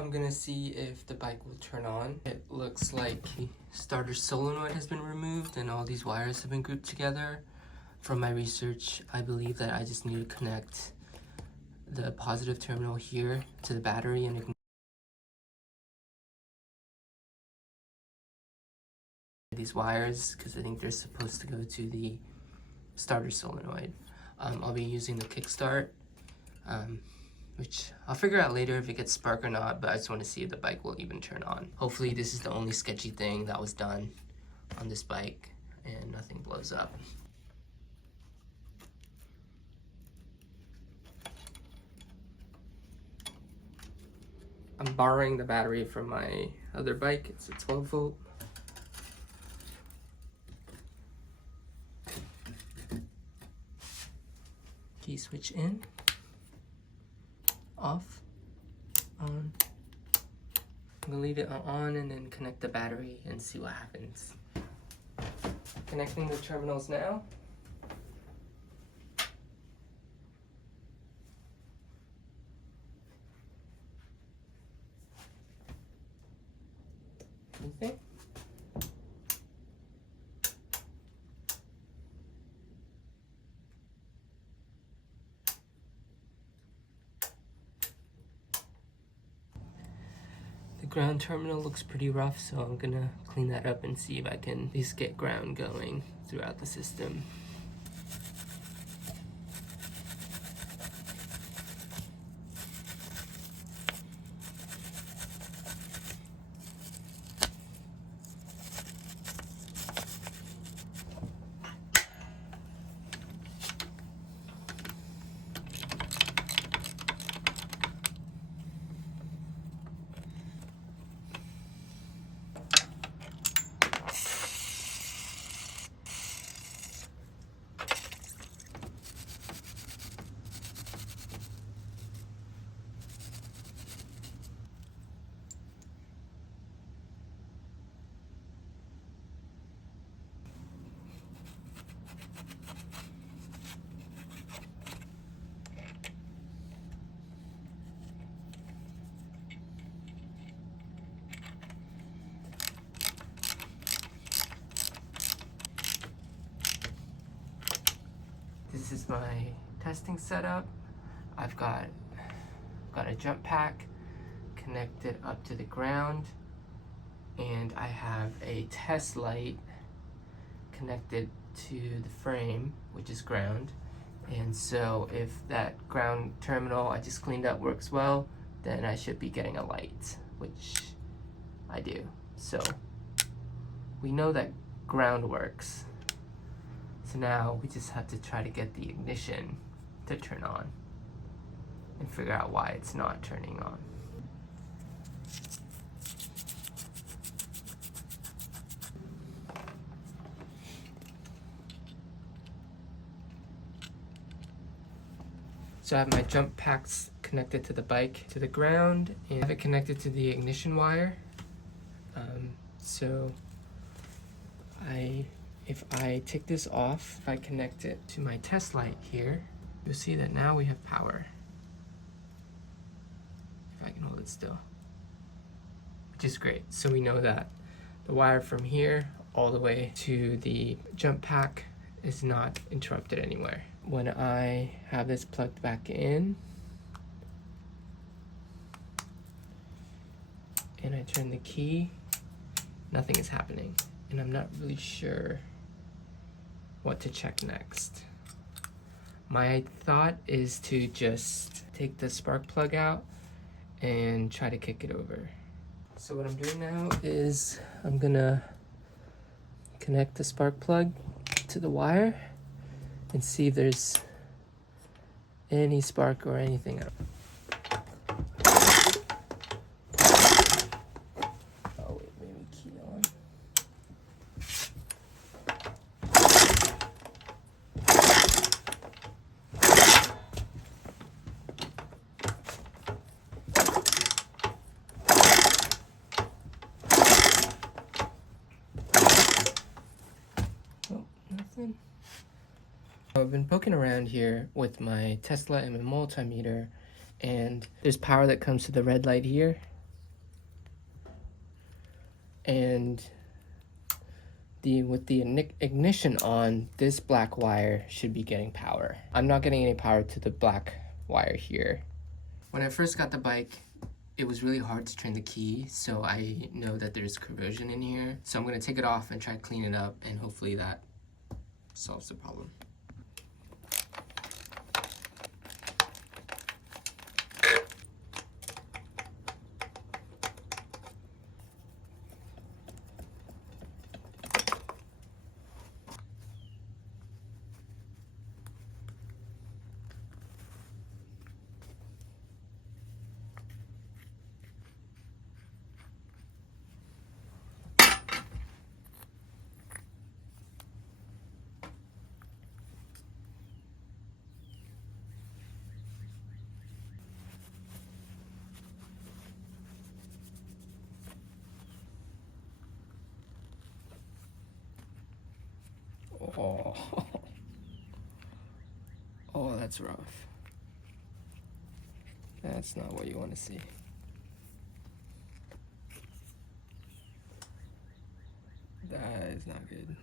I'm gonna see if the bike will turn on. It looks like the starter solenoid has been removed and all these wires have been grouped together. From my research, I believe that I just need to connect the positive terminal here to the battery and ignore these wires because I think they're supposed to go to the starter solenoid. I'll be using the kickstart, which I'll figure out later if it gets spark or not, but I just want to see if the bike will even turn on. Hopefully this is the only sketchy thing that was done on this bike and nothing blows up. I'm borrowing the battery from my other bike. It's a 12 volt. Key switch in, off, on. I'm gonna leave it on and then connect the battery and see what happens. Connecting the terminals now. Anything? The ground terminal looks pretty rough, so I'm gonna clean that up and see if I can at least get ground going throughout the system. This is my testing setup. I've got a jump pack connected up to the ground, and I have a test light connected to the frame, which is ground. And so if that ground terminal I just cleaned up works well, then I should be getting a light, which I do. So we know that ground works. So now we just have to try to get the ignition to turn on and figure out why it's not turning on. So I have my jump packs connected to the bike, to the ground, and I have it connected to the ignition wire. So if I take this off, if I connect it to my test light here, you'll see that now we have power. If I can hold it still, which is great. So we know that the wire from here all the way to the jump pack is not interrupted anywhere. When I have this plugged back in and I turn the key, nothing is happening, and I'm not really sure what to check next. My thought is to just take the spark plug out and try to kick it over. So what I'm doing now is I'm gonna connect the spark plug to the wire and see if there's any spark or anything. Oh wait, maybe key on. Oh, nothing. I've been poking around here with my Tesla and my multimeter, and there's power that comes to the red light here, And with the ignition on, this black wire should be getting power. I'm not getting any power to the black wire here. When I first got the bike, it was really hard to turn the key, so I know that there's corrosion in here. So I'm gonna take it off and try to clean it up, and hopefully that solves the problem. Oh, oh, that's rough. That's not what you want to see. That is not good.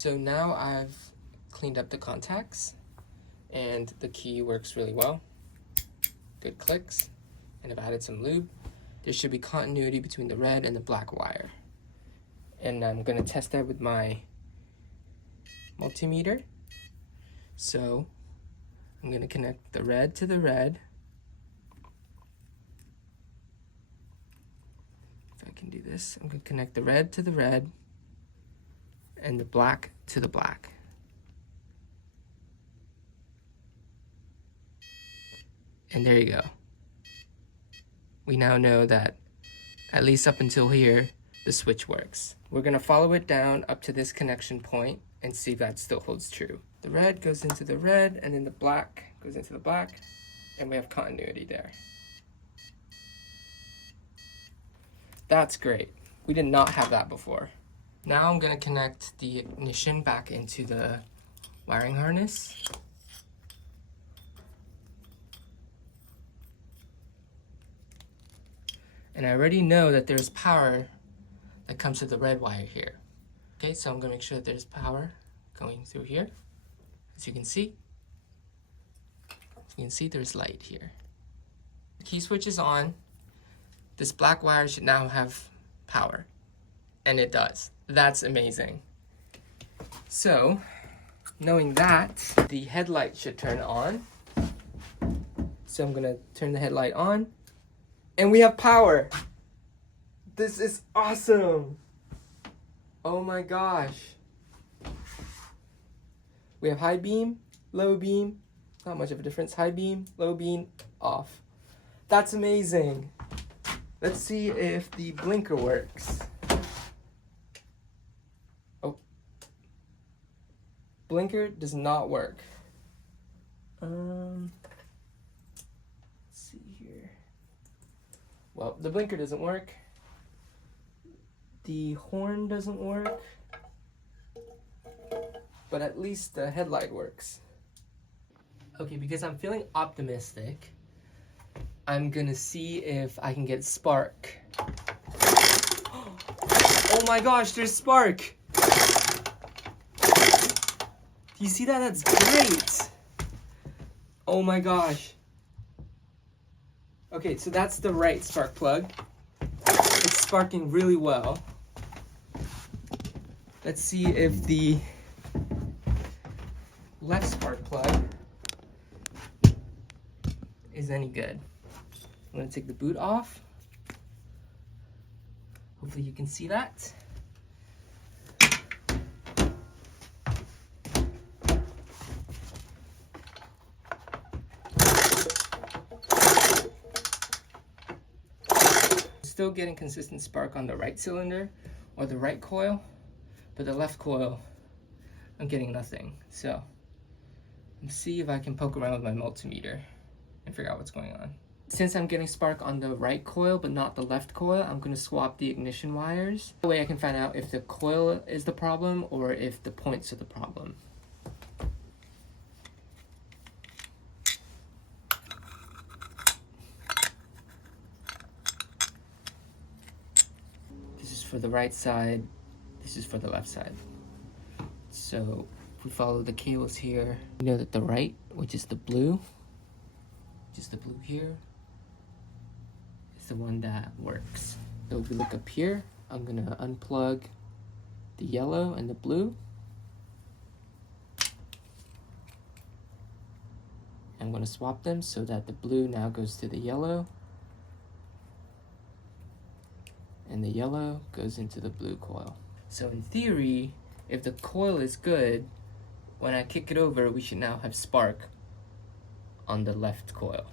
So now I've cleaned up the contacts and the key works really well. Good clicks. And I've added some lube. There should be continuity between the red and the black wire. And I'm gonna test that with my multimeter. So I'm gonna connect the red to the red. If I can do this, I'm gonna connect the red to the red and the black to the black. And there you go. We now know that, at least up until here, the switch works. We're gonna follow it down up to this connection point and see if that still holds true. The red goes into the red, and then the black goes into the black, and we have continuity there. That's great. We did not have that before. Now I'm gonna connect the ignition back into the wiring harness. And I already know that there's power that comes to the red wire here. Okay, so I'm gonna make sure that there's power going through here. As you can see, there's light here. The key switch is on. This black wire should now have power, and it does. That's amazing. So, knowing that, the headlight should turn on. So I'm gonna turn the headlight on, and we have power. This is awesome. Oh my gosh. We have high beam, low beam, not much of a difference. High beam, low beam, off. That's amazing. Let's see if the blinker works. Oh. Blinker does not work. Let's see here. Well, the blinker doesn't work. The horn doesn't work. But at least the headlight works. Okay, because I'm feeling optimistic, I'm gonna see if I can get spark. Oh my gosh, there's spark! Do you see that? That's great! Oh my gosh. Okay, so that's the right spark plug. It's sparking really well. Let's see if the left spark plug is any good. I'm gonna take the boot off. Hopefully you can see that. Still getting consistent spark on the right cylinder or the right coil, but the left coil, I'm getting nothing. So let's see if I can poke around with my multimeter and figure out what's going on. Since I'm getting spark on the right coil but not the left coil, I'm going to swap the ignition wires. That way I can find out if the coil is the problem or if the points are the problem. This is for the right side, this is for the left side. So if we follow the cables here, we know that the right, which is the blue, here, is the one that works. So if we look up here, I'm gonna unplug the yellow and the blue. I'm gonna swap them so that the blue now goes to the yellow, and the yellow goes into the blue coil. So in theory, if the coil is good, when I kick it over, we should now have spark on the left coil.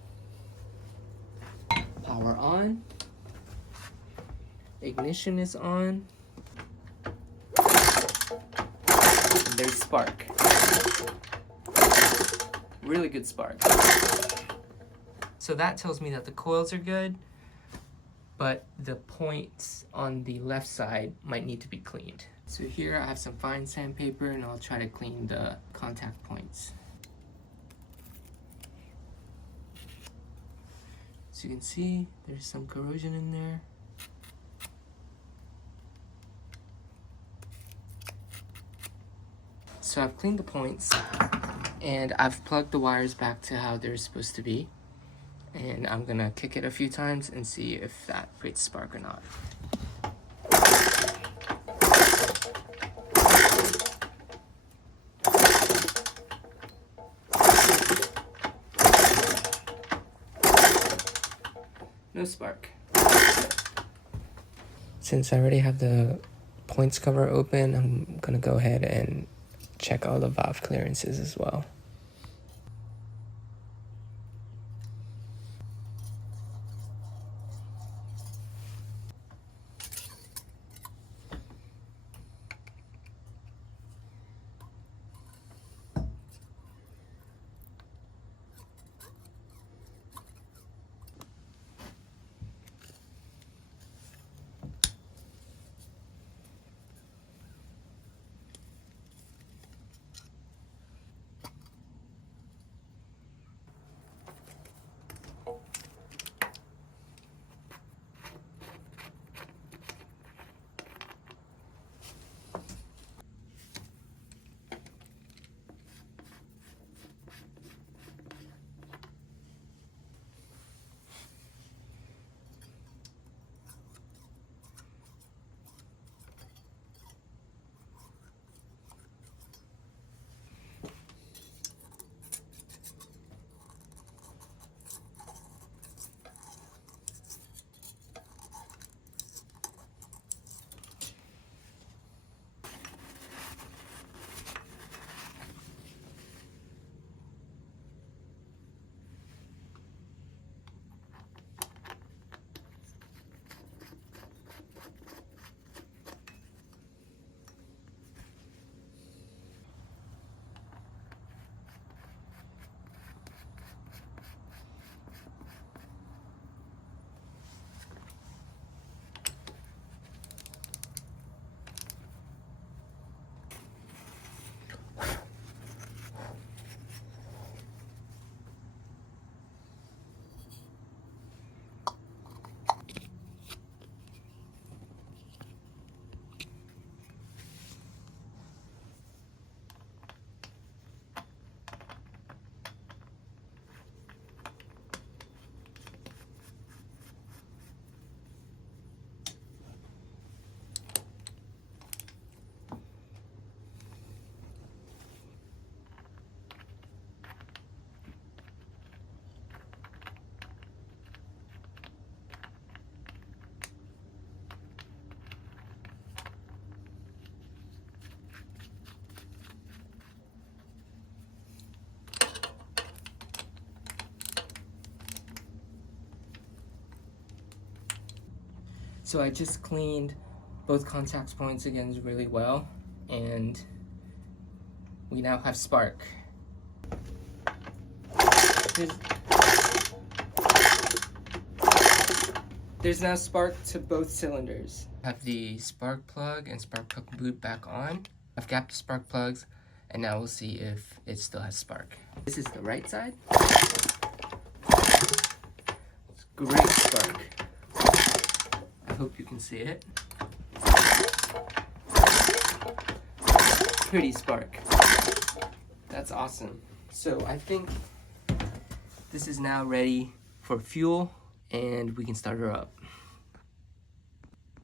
Power on. Ignition is on. And there's spark. Really good spark. So that tells me that the coils are good, but the points on the left side might need to be cleaned. So here I have some fine sandpaper and I'll try to clean the contact points. So you can see there's some corrosion in there. So I've cleaned the points and I've plugged the wires back to how they're supposed to be. And I'm gonna kick it a few times and see if that creates spark or not. No spark. Since I already have the points cover open, I'm gonna go ahead and check all the valve clearances as well. So I just cleaned both contact points again really well, and we now have spark. There's now spark to both cylinders. I have the spark plug and spark plug boot back on. I've gapped the spark plugs, and now we'll see if it still has spark. This is the right side. It's great spark. I hope you can see it. Pretty spark. That's awesome. So I think this is now ready for fuel, and we can start her up.